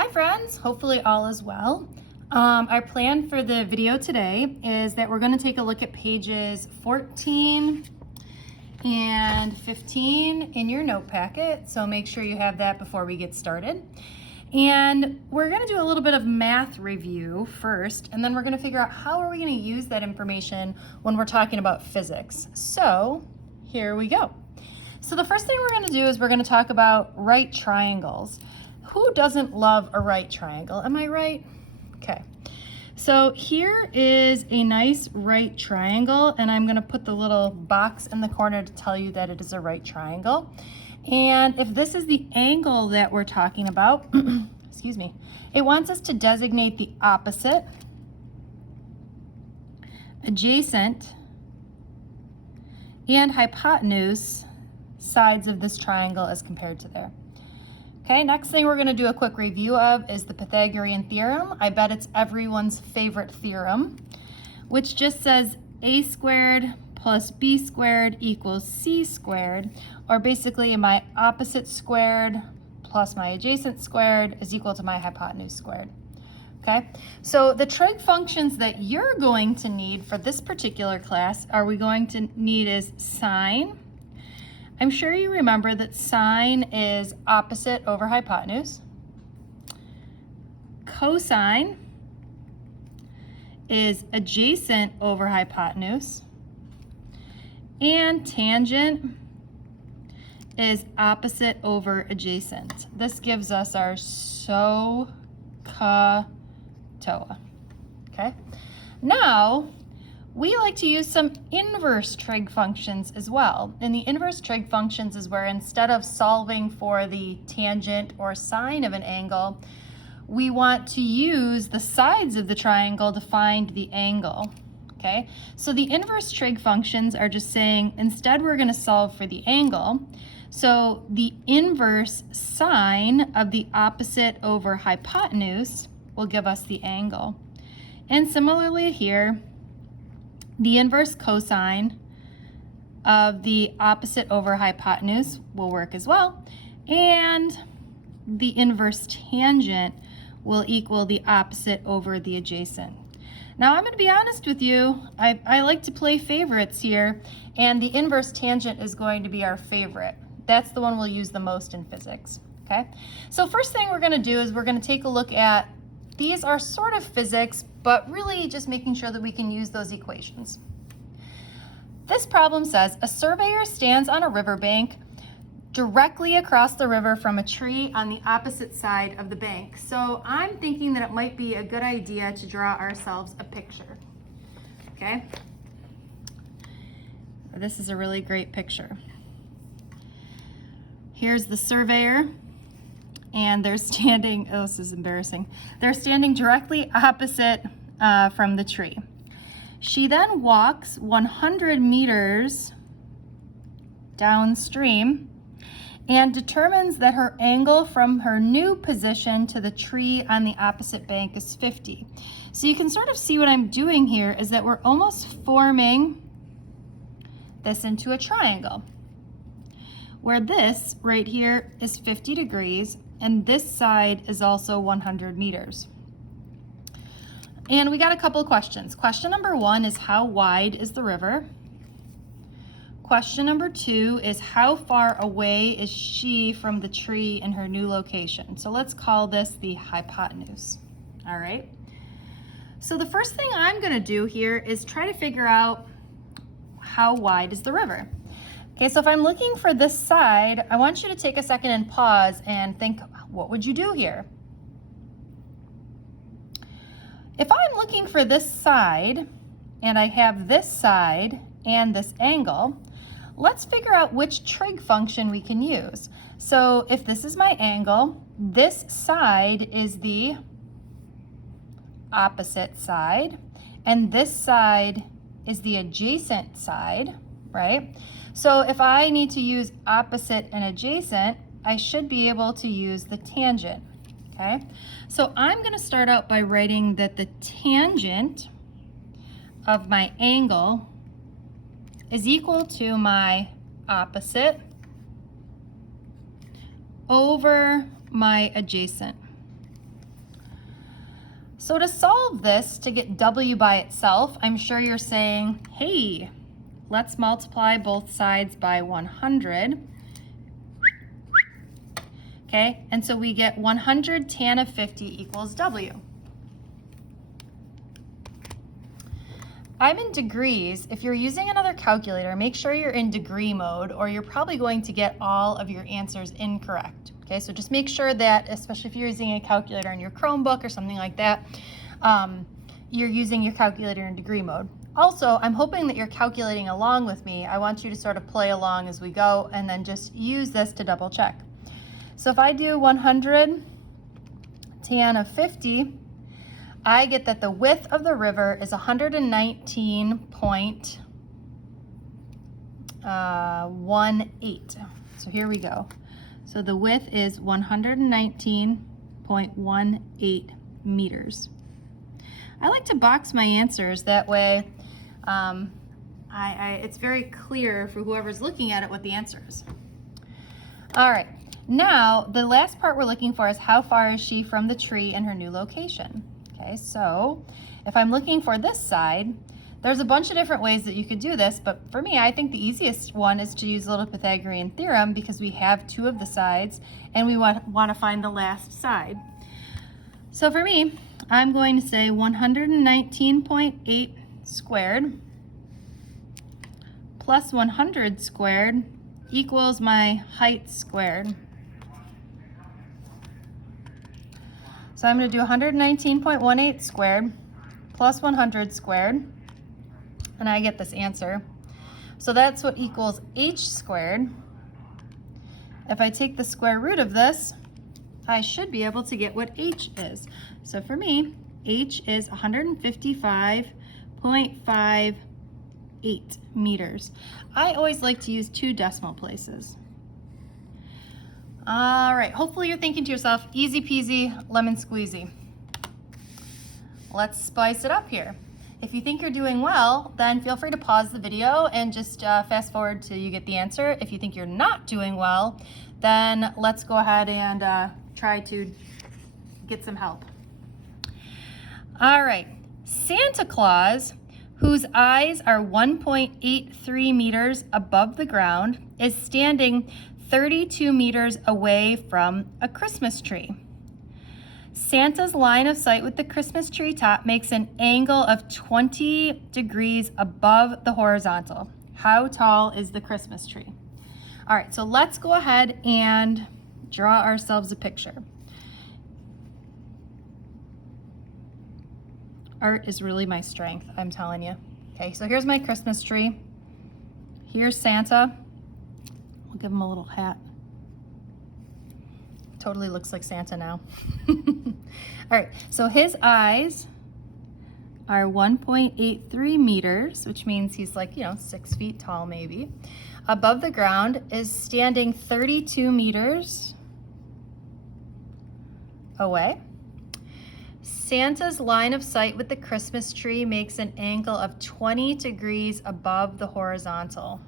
Hi friends, hopefully all is well. Our plan for the video today is that we're going to take a look at pages 14 and 15 in your note packet, so make sure you have that before we get started. And we're going to do a little bit of math review first, and then we're going to figure out how are we going to use that information when we're talking about physics. So here we go. So the first thing we're going to do is we're going to talk about right triangles. Who doesn't love a right triangle? Am I right? Okay. So here is a nice right triangle, and I'm going to put the little box in the corner to tell you that it is a right triangle. And if this is the angle that we're talking about, excuse me, it wants us to designate the opposite, adjacent, and hypotenuse sides of this triangle as compared to there. Okay, next thing we're going to do a quick review of is the Pythagorean theorem. I bet it's everyone's favorite theorem, which just says a squared plus b squared equals c squared, or basically my opposite squared plus my adjacent squared is equal to my hypotenuse squared. Okay, so the trig functions that you're going to need for this particular class are we going to need is sine. I'm sure you remember that sine is opposite over hypotenuse. Cosine is adjacent over hypotenuse. And tangent is opposite over adjacent. This gives us our SOHCAHTOA. Okay? Now, we like to use some inverse trig functions as well. And the inverse trig functions is where instead of solving for the tangent or sine of an angle, we want to use the sides of the triangle to find the angle. Okay, so the inverse trig functions are just saying instead we're going to solve for the angle. So the inverse sine of the opposite over hypotenuse will give us the angle. And similarly here, the inverse cosine of the opposite over hypotenuse will work as well. And the inverse tangent will equal the opposite over the adjacent. Now I'm going to be honest with you, I like to play favorites here, and the inverse tangent is going to be our favorite. That's the one we'll use the most in physics. Okay? So first thing we're going to do is we're going to take a look at, these are sort of physics, but really just making sure that we can use those equations. This problem says a surveyor stands on a riverbank directly across the river from a tree on the opposite side of the bank. So I'm thinking that it might be a good idea to draw ourselves a picture. Okay? This is a really great picture. Here's the surveyor, and they're standing, oh, this is embarrassing. They're standing directly opposite from the tree. She then walks 100 meters downstream and determines that her angle from her new position to the tree on the opposite bank is 50. So you can sort of see what I'm doing here is that we're almost forming this into a triangle, where this right here is 50 degrees and this side is also 100 meters. And we got a couple of questions. Question number one is how wide is the river? Question number two is how far away is she from the tree in her new location? So let's call this the hypotenuse. All right. So the first thing I'm going to do here is try to figure out how wide is the river. Okay, so if I'm looking for this side, I want you to take a second and pause and think, what would you do here? If I'm looking for this side, and I have this side and this angle, let's figure out which trig function we can use. So if this is my angle, this side is the opposite side, and this side is the adjacent side, right? So if I need to use opposite and adjacent, I should be able to use the tangent. Okay, so I'm going to start out by writing that the tangent of my angle is equal to my opposite over my adjacent. So to solve this, to get W by itself, I'm sure you're saying, hey, let's multiply both sides by 100. Okay, and so we get 100 tan of 50 equals W. I'm in degrees. If you're using another calculator, make sure you're in degree mode or you're probably going to get all of your answers incorrect. Okay, so just make sure that, especially if you're using a calculator in your Chromebook or something like that, you're using your calculator in degree mode. Also, I'm hoping that you're calculating along with me. I want you to sort of play along as we go and then just use this to double check. So if I do 100 tan of 50, I get that the width of the river is 119.18. So here we go. So the width is 119.18 meters. I like to box my answers, that way it's very clear for whoever's looking at it what the answer is. All right, now the last part we're looking for is how far is she from the tree in her new location? Okay, so if I'm looking for this side, there's a bunch of different ways that you could do this, but for me, I think the easiest one is to use the little Pythagorean theorem because we have two of the sides and we want to find the last side. So for me, I'm going to say 119.8 squared plus 100 squared equals my height squared. So I'm going to do 119.18 squared plus 100 squared, and I get this answer. So that's what equals h squared. If I take the square root of this, I should be able to get what h is. So for me, h is 155.58 meters. I always like to use 2 decimal places. All right, hopefully you're thinking to yourself, easy peasy, lemon squeezy. Let's spice it up here. If you think you're doing well, then feel free to pause the video and just fast forward till you get the answer. If you think you're not doing well, then let's go ahead and try to get some help. All right, Santa Claus, whose eyes are 1.83 meters above the ground, is standing 32 meters away from a Christmas tree. Santa's line of sight with the Christmas tree top makes an angle of 20 degrees above the horizontal. How tall is the Christmas tree? All right, so let's go ahead and draw ourselves a picture. Art is really my strength, I'm telling you. Okay, so here's my Christmas tree. Here's Santa. We'll give him a little hat. Totally looks like Santa now. All right, so his eyes are 1.83 meters, which means he's like, 6 feet tall maybe. Above the ground is standing 32 meters away. Santa's line of sight with the Christmas tree makes an angle of 20 degrees above the horizontal.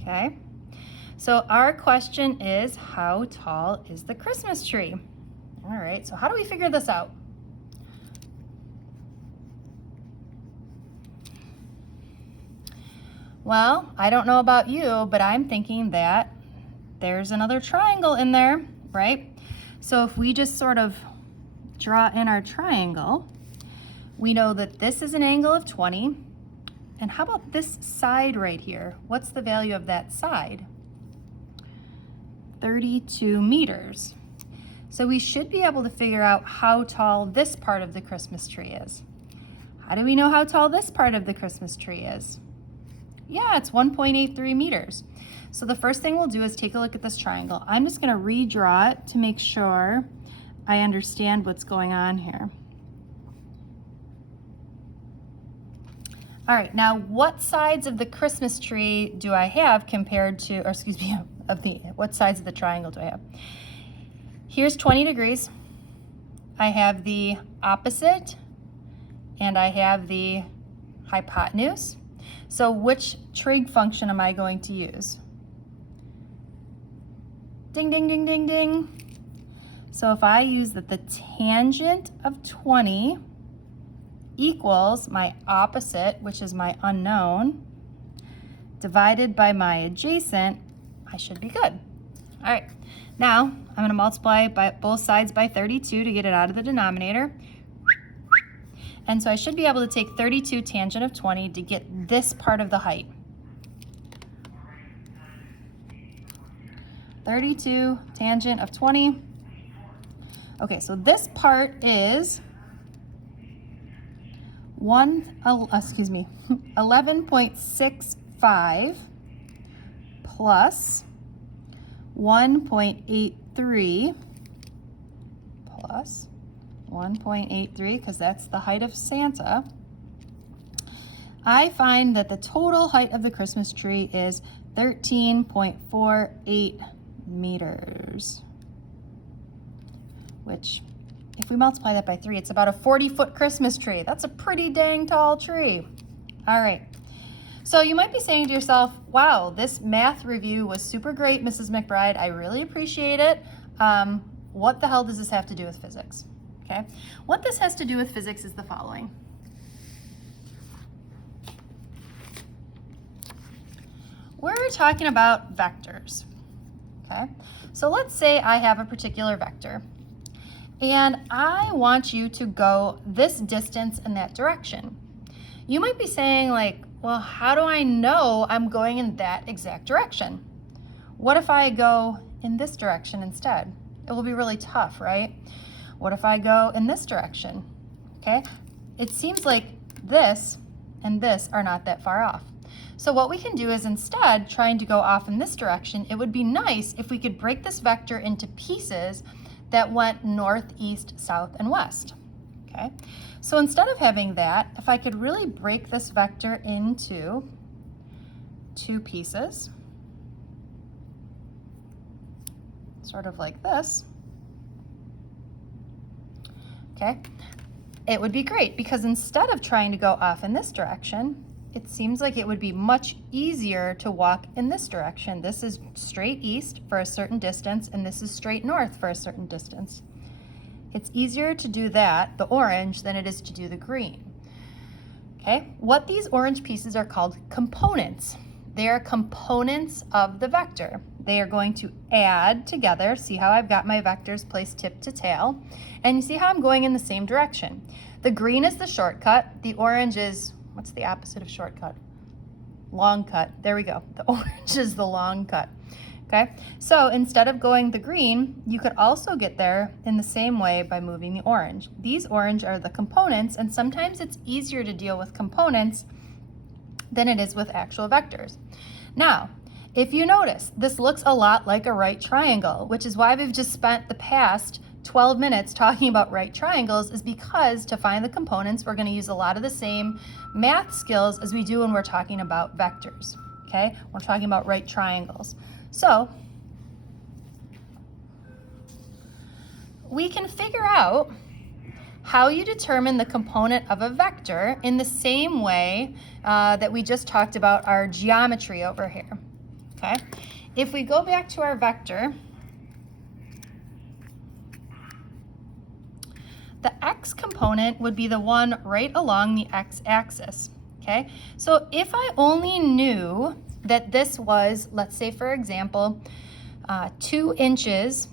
Okay, so our question is, how tall is the Christmas tree? All right, so how do we figure this out? Well, I don't know about you, but I'm thinking that there's another triangle in there, right? So if we just sort of draw in our triangle, we know that this is an angle of 20. And how about this side right here? What's the value of that side? 32 meters. So we should be able to figure out how tall this part of the Christmas tree is. How do we know how tall this part of the Christmas tree is? Yeah, it's 1.83 meters. So the first thing we'll do is take a look at this triangle. I'm just going to redraw it to make sure I understand what's going on here. All right, now what sides of the Christmas tree do I have compared to, or excuse me, what sides of the triangle do I have? Here's 20 degrees. I have the opposite, and I have the hypotenuse. So which trig function am I going to use? Ding, ding, ding, ding, ding. So if I use that the tangent of 20 equals my opposite, which is my unknown, divided by my adjacent, I should be good. All right, now I'm going to multiply by both sides by 32 to get it out of the denominator. And so I should be able to take 32 tangent of 20 to get this part of the height. 32 tangent of 20. Okay, so this part is 11.65 plus 1.83 plus 1.83, because that's the height of Santa. I find that the total height of the Christmas tree is 13.48 meters, which, if we multiply that by 3, it's about a 40-foot Christmas tree. That's a pretty dang tall tree. All right. So you might be saying to yourself, wow, this math review was super great, Mrs. McBride. I really appreciate it. What the hell does this have to do with physics? Okay. What this has to do with physics is the following. We're talking about vectors. Okay. So let's say I have a particular vector, and I want you to go this distance in that direction. You might be saying, like, well, how do I know I'm going in that exact direction? What if I go in this direction instead? It will be really tough, right? What if I go in this direction? Okay, it seems like this and this are not that far off. So what we can do is, instead trying to go off in this direction, it would be nice if we could break this vector into pieces that went north, east, south, and west. Okay, so instead of having that, if I could really break this vector into 2 pieces, sort of like this, okay, it would be great, because instead of trying to go off in this direction, it seems like it would be much easier to walk in this direction. This is straight east for a certain distance, and this is straight north for a certain distance. It's easier to do that, the orange, than it is to do the green. Okay, what these orange pieces are called components. They are components of the vector. They are going to add together. See how I've got my vectors placed tip to tail? And you see how I'm going in the same direction. The green is the shortcut. The orange is, what's the opposite of shortcut? Long cut. There we go. The orange is the long cut. Okay, so instead of going the green, you could also get there in the same way by moving the orange. These orange are the components, and sometimes it's easier to deal with components than it is with actual vectors. Now, if you notice, this looks a lot like a right triangle, which is why we've just spent the past 12 minutes talking about right triangles, is because to find the components, we're going to use a lot of the same math skills as we do when we're talking about vectors. Okay, we're talking about right triangles. So we can figure out how you determine the component of a vector in the same way that we just talked about our geometry over here. Okay, if we go back to our vector, the x component would be the one right along the x-axis. Okay, so if I only knew that this was, let's say for example, 2 inches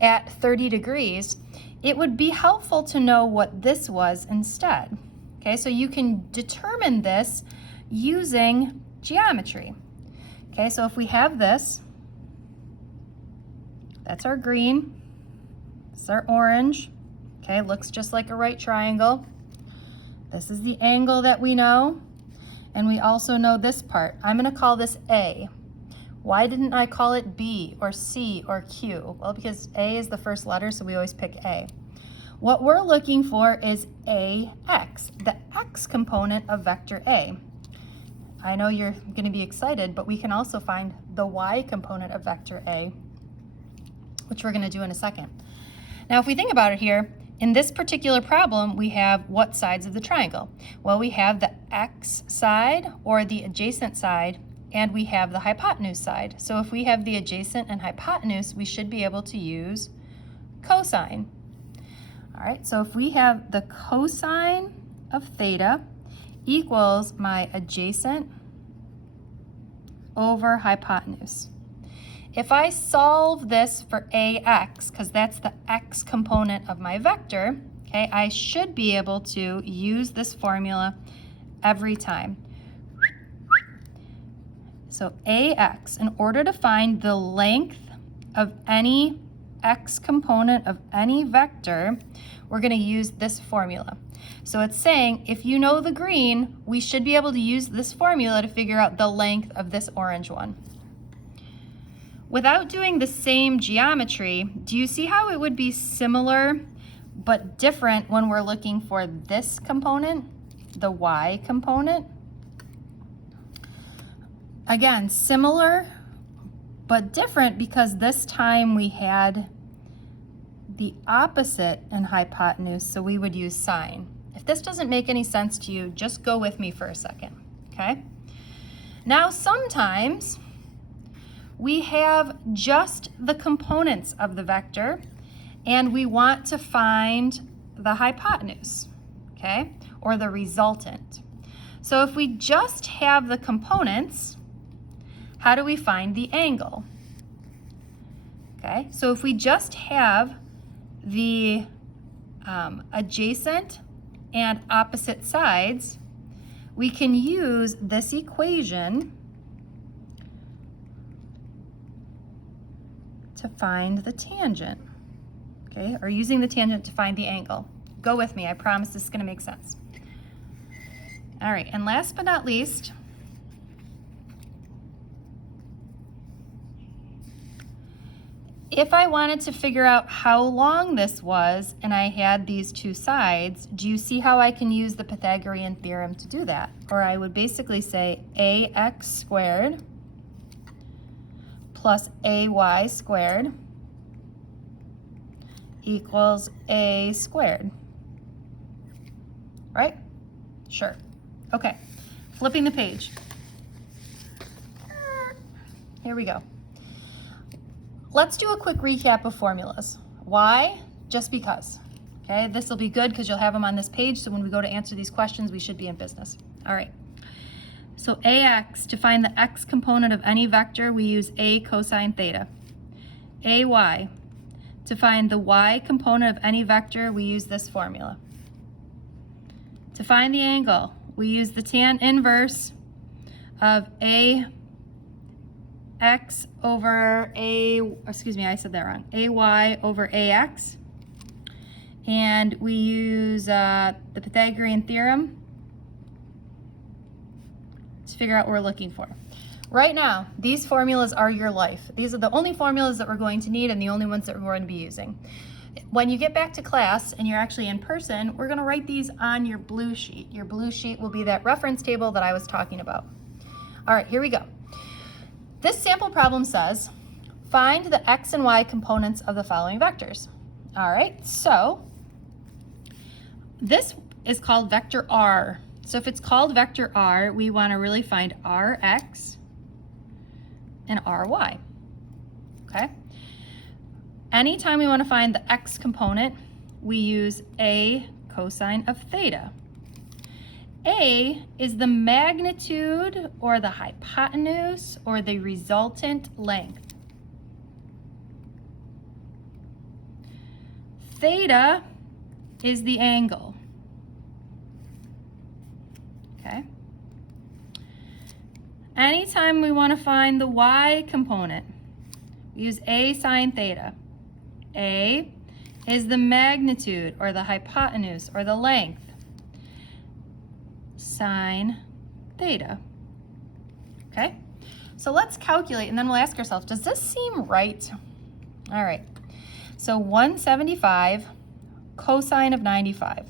at 30 degrees, it would be helpful to know what this was instead. Okay, so you can determine this using geometry. Okay, so if we have this, that's our green, that's our orange. Okay, looks just like a right triangle. This is the angle that we know. And we also know this part. I'm going to call this A. Why didn't I call it B or C or Q? Well, because A is the first letter, so we always pick A. What we're looking for is AX, the X component of vector A. I know you're going to be excited, but we can also find the Y component of vector A, which we're going to do in a second. Now, if we think about it here, in this particular problem, we have what sides of the triangle? Well, we have the x side, or the adjacent side, and we have the hypotenuse side. So if we have the adjacent and hypotenuse, we should be able to use cosine. All right, so if we have the cosine of theta equals my adjacent over hypotenuse. If I solve this for ax, because that's the x component of my vector, okay, I should be able to use this formula every time. So ax, in order to find the length of any x component of any vector, we're going to use this formula. So it's saying if you know the green, we should be able to use this formula to figure out the length of this orange one. Without doing the same geometry, do you see how it would be similar but different when we're looking for this component, the y component? Again, similar but different because this time we had the opposite in hypotenuse, so we would use sine. If this doesn't make any sense to you, just go with me for a second, okay? Now, sometimes we have just the components of the vector and we want to find the hypotenuse, okay, or the resultant. So if we just have the components, how do we find the angle? Okay, so if we just have the adjacent and opposite sides, we can use this equation to find the tangent, okay, or using the tangent to find the angle. Go with me, I promise this is going to make sense. All right, and last but not least, if I wanted to figure out how long this was and I had these two sides, do you see how I can use the Pythagorean theorem to do that? Or I would basically say ax squared plus ay squared equals a squared, right? Sure. Okay, flipping the page. Here we go. Let's do a quick recap of formulas. Why? Just because. Okay, this will be good because you'll have them on this page, so when we go to answer these questions, we should be in business. All right. So ax, to find the x component of any vector, we use a cosine theta. Ay, to find the y component of any vector, we use this formula. To find the angle, we use the tan inverse of ay over ay over ax. And we use the Pythagorean theorem to figure out what we're looking for. Right now, these formulas are your life. These are the only formulas that we're going to need and the only ones that we're going to be using. When you get back to class and you're actually in person, we're going to write these on your blue sheet. Your blue sheet will be that reference table that I was talking about. All right, here we go. This sample problem says, find the x and y components of the following vectors. All right, so this is called vector R. So if it's called vector R, we want to really find Rx and Ry, okay? Anytime we want to find the x component, we use a cosine of theta. A is the magnitude or the hypotenuse or the resultant length. Theta is the angle. Okay. Anytime we want to find the y component, we use a sine theta. A is the magnitude or the hypotenuse or the length. Sine theta. Okay, so let's calculate and then we'll ask ourselves, does this seem right? All right, so 175 cosine of 95.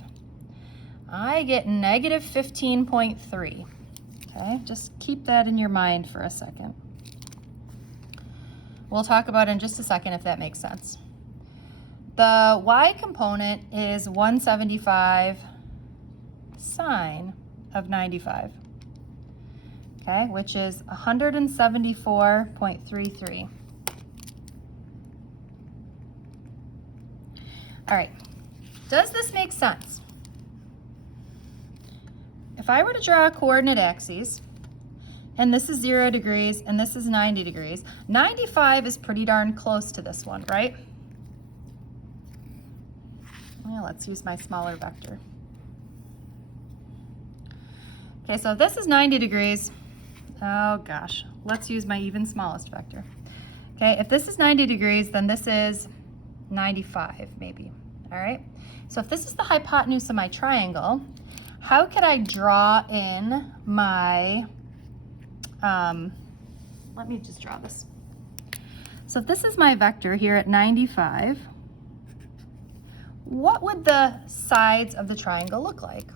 I get negative 15.3. Okay, just keep that in your mind for a second. We'll talk about it in just a second if that makes sense. The y component is 175 sine of 95. okay, which is 174.33. All right, does this make sense? If I were to draw a coordinate axes, and this is 0 degrees, and this is 90 degrees, 95 is pretty darn close to this one, right? Well, let's use my smaller vector. Okay, so if this is 90 degrees, oh gosh, let's use my even smallest vector. Okay, if this is 90 degrees, then this is 95 maybe, all right? So if this is the hypotenuse of my triangle, how could I draw in my, let me just draw this. So if this is my vector here at 95, what would the sides of the triangle look like?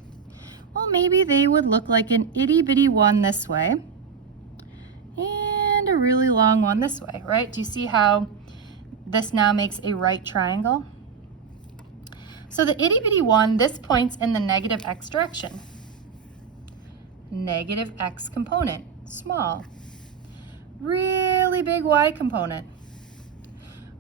Well, maybe they would look like an itty bitty one this way and a really long one this way, right? Do you see how this now makes a right triangle? So the itty bitty one, this points in the negative x direction. Negative x component, small. Really big y component.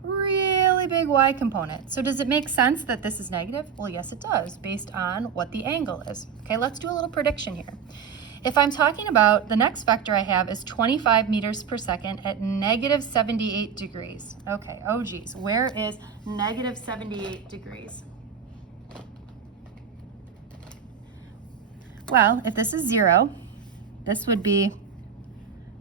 Really big y component. So does it make sense that this is negative? Well, yes, it does, based on what the angle is. Okay, let's do a little prediction here. If I'm talking about the next vector I have is 25 meters per second at negative 78 degrees. Okay, oh geez, where is negative 78 degrees? Well, if this is 0, this would be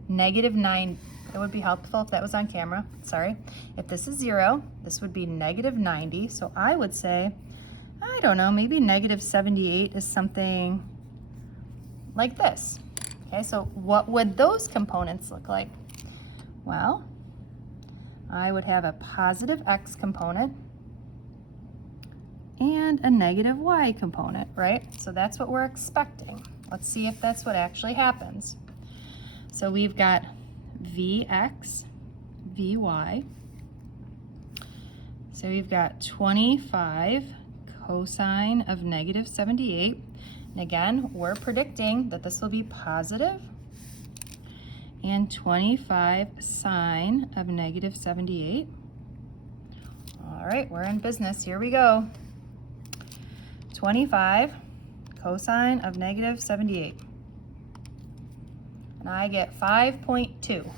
negative 9. It would be helpful if that was on camera, sorry. If this is 0, this would be negative 90. So I would say, I don't know, maybe negative 78 is something like this. Okay, so what would those components look like? Well, I would have a positive x component and a negative y component, right? So that's what we're expecting. Let's see if that's what actually happens. So we've got Vx, Vy. So we've got 25 cosine of negative 78. And again, we're predicting that this will be positive, and 25 sine of negative 78. All right, we're in business. Here we go. 25 cosine of negative 78. And I get 5.2.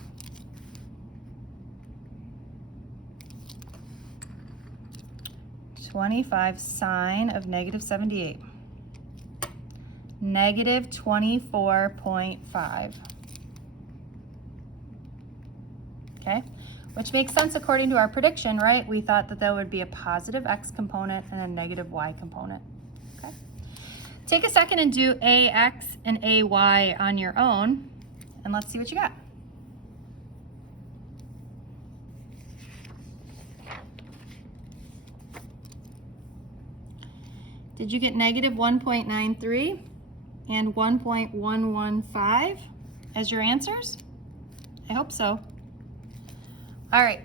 (25 sine of negative 78). Negative 24.5. Okay, which makes sense according to our prediction, right? We thought that there would be a positive x component and a negative y component. Okay, take a second and do ax and ay on your own, and let's see what you got. Did you get negative 1.93 and 1.115 as your answers? I hope so. All right.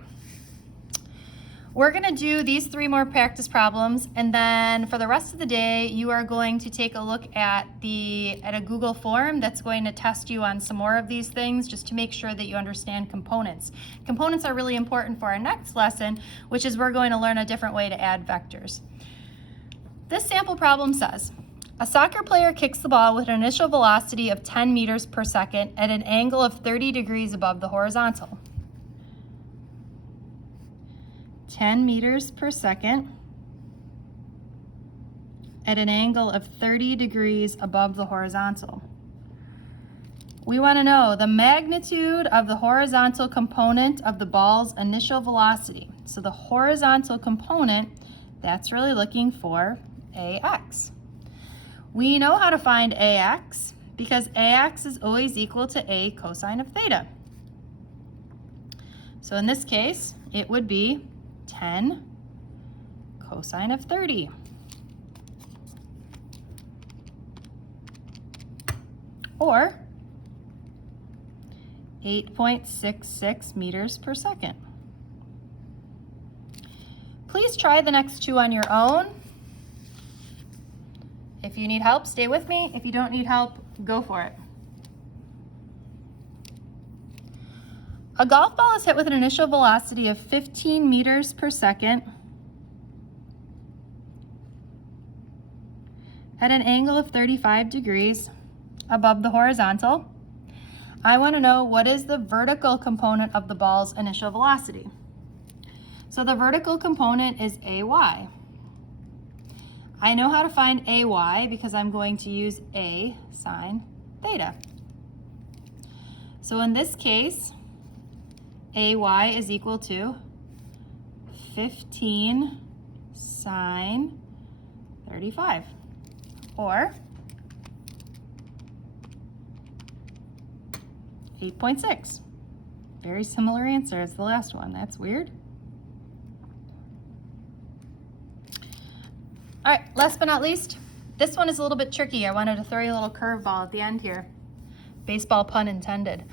We're gonna do these 3 more practice problems, and then for the rest of the day, you are going to take a look at a Google form that's going to test you on some more of these things, just to make sure that you understand components. Components are really important for our next lesson, which is we're going to learn a different way to add vectors. This sample problem says, a soccer player kicks the ball with an initial velocity of 10 meters per second at an angle of 30 degrees above the horizontal. 10 meters per second at an angle of 30 degrees above the horizontal. We want to know the magnitude of the horizontal component of the ball's initial velocity. So the horizontal component, that's really looking for AX. We know how to find AX because AX is always equal to A cosine of theta. So in this case, it would be 10 cosine of 30. Or 8.66 meters per second. Please try the next 2 on your own. If you need help, stay with me. If you don't need help, go for it. A golf ball is hit with an initial velocity of 15 meters per second at an angle of 35 degrees above the horizontal. I want to know what is the vertical component of the ball's initial velocity. So the vertical component is AY. I know how to find AY because I'm going to use A sine theta. So in this case, AY is equal to 15 sine 35, or 8.6. Very similar answer as the last one. That's weird. All right, last but not least, this one is a little bit tricky. I wanted to throw you a little curveball at the end here. Baseball pun intended.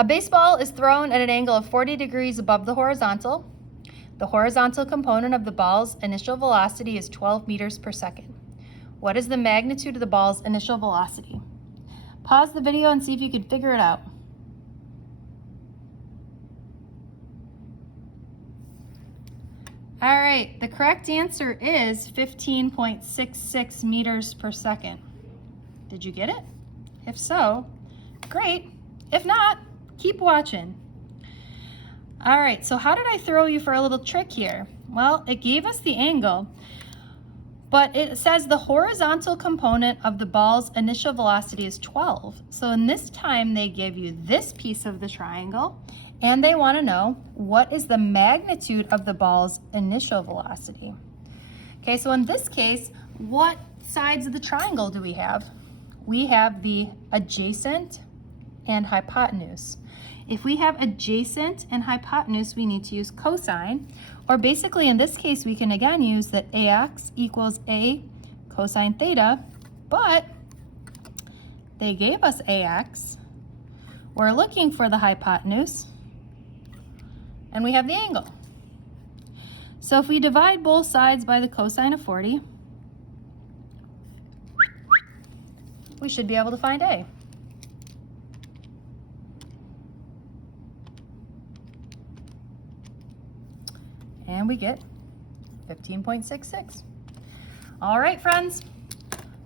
A baseball is thrown at an angle of 40 degrees above the horizontal. The horizontal component of the ball's initial velocity is 12 meters per second. What is the magnitude of the ball's initial velocity? Pause the video and see if you can figure it out. All right, the correct answer is 15.66 meters per second. Did you get it? If so, great. If not, keep watching. All right, so how did I throw you for a little trick here? Well, it gave us the angle, but it says the horizontal component of the ball's initial velocity is 12. So in this time, they give you this piece of the triangle, and they want to know what is the magnitude of the ball's initial velocity. Okay, so in this case, what sides of the triangle do we have? We have the adjacent and hypotenuse. If we have adjacent and hypotenuse, we need to use cosine, or basically in this case, we can again use that AX equals A cosine theta, but they gave us AX. We're looking for the hypotenuse, and we have the angle. So if we divide both sides by the cosine of 40, we should be able to find A. And we get 15.66. All right, friends.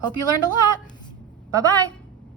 Hope you learned a lot. Bye-bye.